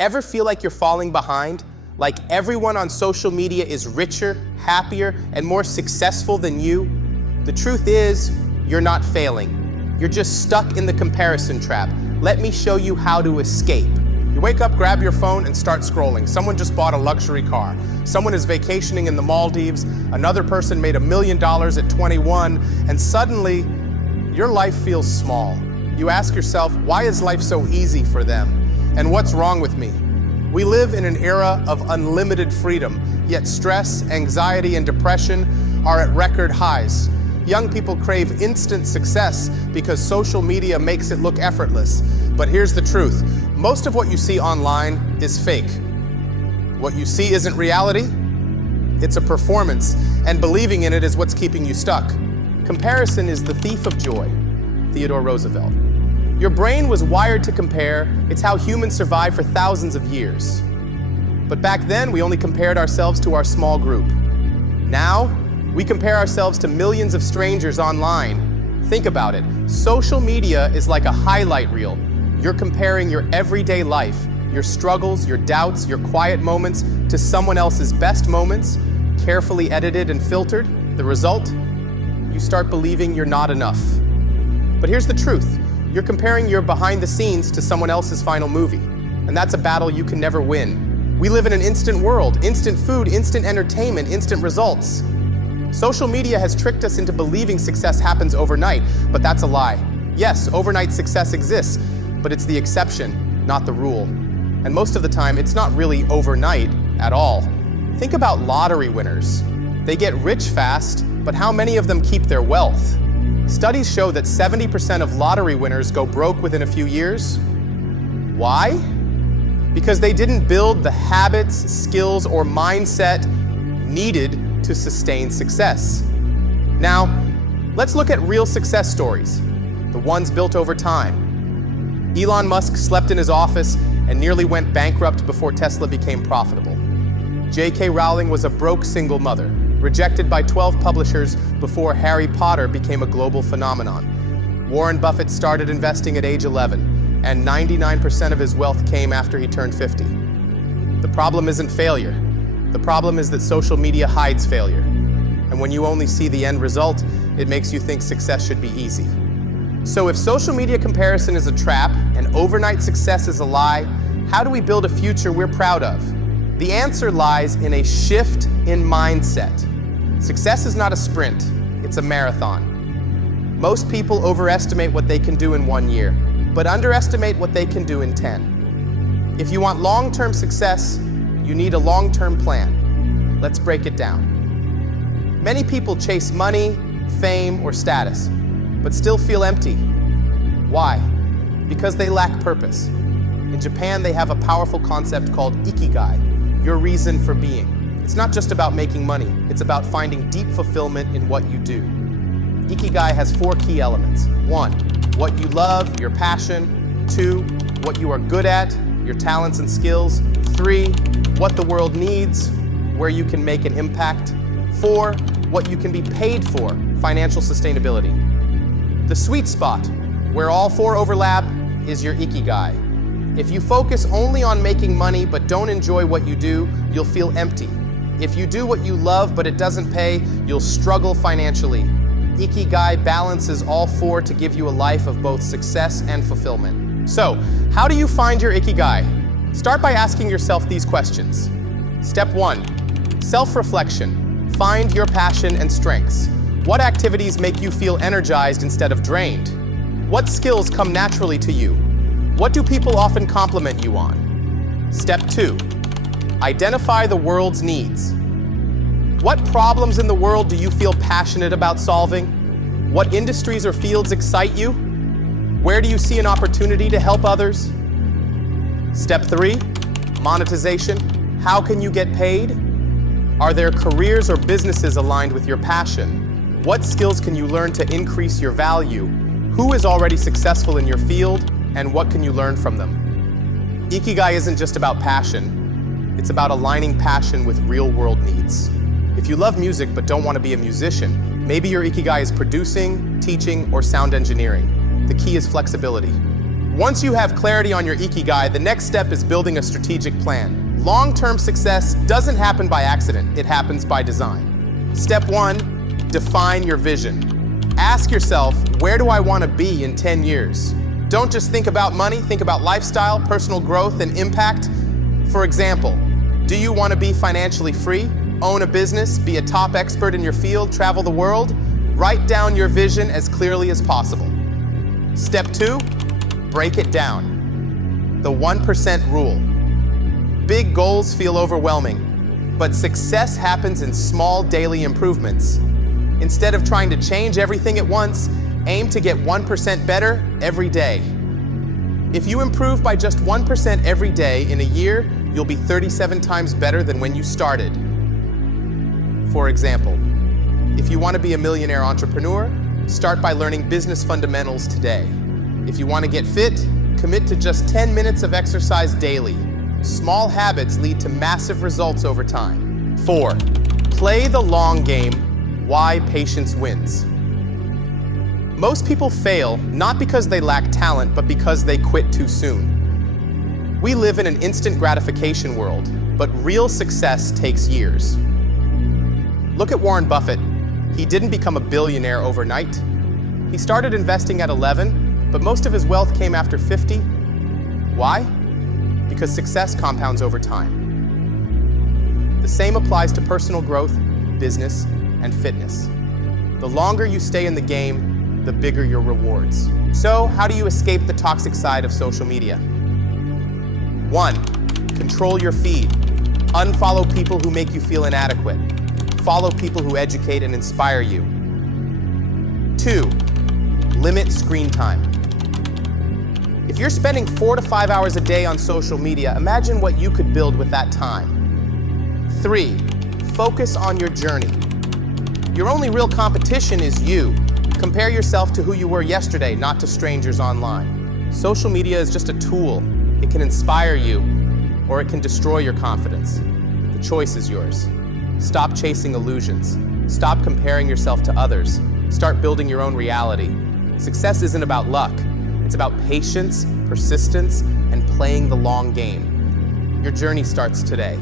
Ever feel like you're falling behind? Like everyone on social media is richer, happier, and more successful than you? The truth is, you're not failing. You're just stuck in the comparison trap. Let me show you how to escape. You wake up, grab your phone, and start scrolling. Someone just bought a luxury car. Someone is vacationing in the Maldives. Another person made $1 million at 21, and suddenly, your life feels small. You ask yourself, why is life so easy for them? And what's wrong with me? We live in an era of unlimited freedom, yet stress, anxiety, and depression are at record highs. Young people crave instant success because social media makes it look effortless. But here's the truth. Most of what you see online is fake. What you see isn't reality. It's a performance, and believing in it is what's keeping you stuck. Comparison is the thief of joy. Theodore Roosevelt. Your brain was wired to compare. It's how humans survived for thousands of years. But back then, we only compared ourselves to our small group. Now, we compare ourselves to millions of strangers online. Think about it. Social media is like a highlight reel. You're comparing your everyday life, your struggles, your doubts, your quiet moments to someone else's best moments, carefully edited and filtered. The result? You start believing you're not enough. But here's the truth. You're comparing your behind the scenes to someone else's final movie. And that's a battle you can never win. We live in an instant world, instant food, instant entertainment, instant results. Social media has tricked us into believing success happens overnight, but that's a lie. Yes, overnight success exists, but it's the exception, not the rule. And most of the time, it's not really overnight at all. Think about lottery winners. They get rich fast, but how many of them keep their wealth? Studies show that 70% of lottery winners go broke within a few years. Why? Because they didn't build the habits, skills, or mindset needed to sustain success. Now, let's look at real success stories, the ones built over time. Elon Musk slept in his office and nearly went bankrupt before Tesla became profitable. J.K. Rowling was a broke single mother, rejected by 12 publishers before Harry Potter became a global phenomenon. Warren Buffett started investing at age 11, and 99% of his wealth came after he turned 50. The problem isn't failure. The problem is that social media hides failure. And when you only see the end result, it makes you think success should be easy. So if social media comparison is a trap and overnight success is a lie, how do we build a future we're proud of? The answer lies in a shift in mindset. Success is not a sprint, it's a marathon. Most people overestimate what they can do in 1 year, but underestimate what they can do in 10. If you want long-term success, you need a long-term plan. Let's break it down. Many people chase money, fame, or status, but still feel empty. Why? Because they lack purpose. In Japan, they have a powerful concept called Ikigai, your reason for being. It's not just about making money, it's about finding deep fulfillment in what you do. Ikigai has 4 key elements. 1, what you love, your passion. 2, what you are good at, your talents and skills. 3, what the world needs, where you can make an impact. 4, what you can be paid for, financial sustainability. The sweet spot, where all 4 overlap, is your Ikigai. If you focus only on making money but don't enjoy what you do, you'll feel empty. If you do what you love but it doesn't pay, you'll struggle financially. Ikigai balances all 4 to give you a life of both success and fulfillment. So, how do you find your Ikigai? Start by asking yourself these questions. Step 1, self-reflection. Find your passion and strengths. What activities make you feel energized instead of drained? What skills come naturally to you? What do people often compliment you on? Step 2, identify the world's needs. What problems in the world do you feel passionate about solving? What industries or fields excite you? Where do you see an opportunity to help others? Step 3, monetization. How can you get paid? Are there careers or businesses aligned with your passion? What skills can you learn to increase your value? Who is already successful in your field? And what can you learn from them? Ikigai isn't just about passion. It's about aligning passion with real-world needs. If you love music but don't want to be a musician, maybe your Ikigai is producing, teaching, or sound engineering. The key is flexibility. Once you have clarity on your Ikigai, the next step is building a strategic plan. Long-term success doesn't happen by accident, it happens by design. Step 1, define your vision. Ask yourself, where do I want to be in 10 years? Don't just think about money, think about lifestyle, personal growth, and impact. For example, do you want to be financially free, own a business, be a top expert in your field, travel the world? Write down your vision as clearly as possible. Step 2, break it down. The 1% rule. Big goals feel overwhelming, but success happens in small daily improvements. Instead of trying to change everything at once, aim to get 1% better every day. If you improve by just 1% every day in a year, you'll be 37 times better than when you started. For example, if you want to be a millionaire entrepreneur, start by learning business fundamentals today. If you want to get fit, commit to just 10 minutes of exercise daily. Small habits lead to massive results over time. 4, play the long game. Why patience wins. Most people fail not because they lack talent, but because they quit too soon. We live in an instant gratification world, but real success takes years. Look at Warren Buffett. He didn't become a billionaire overnight. He started investing at 11, but most of his wealth came after 50. Why? Because success compounds over time. The same applies to personal growth, business, and fitness. The longer you stay in the game, the bigger your rewards. So, how do you escape the toxic side of social media? 1, control your feed. Unfollow people who make you feel inadequate. Follow people who educate and inspire you. 2, limit screen time. If you're spending 4 to 5 hours a day on social media, imagine what you could build with that time. 3, focus on your journey. Your only real competition is you. Compare yourself to who you were yesterday, not to strangers online. Social media is just a tool. It can inspire you, or it can destroy your confidence. The choice is yours. Stop chasing illusions. Stop comparing yourself to others. Start building your own reality. Success isn't about luck. It's about patience, persistence, and playing the long game. Your journey starts today.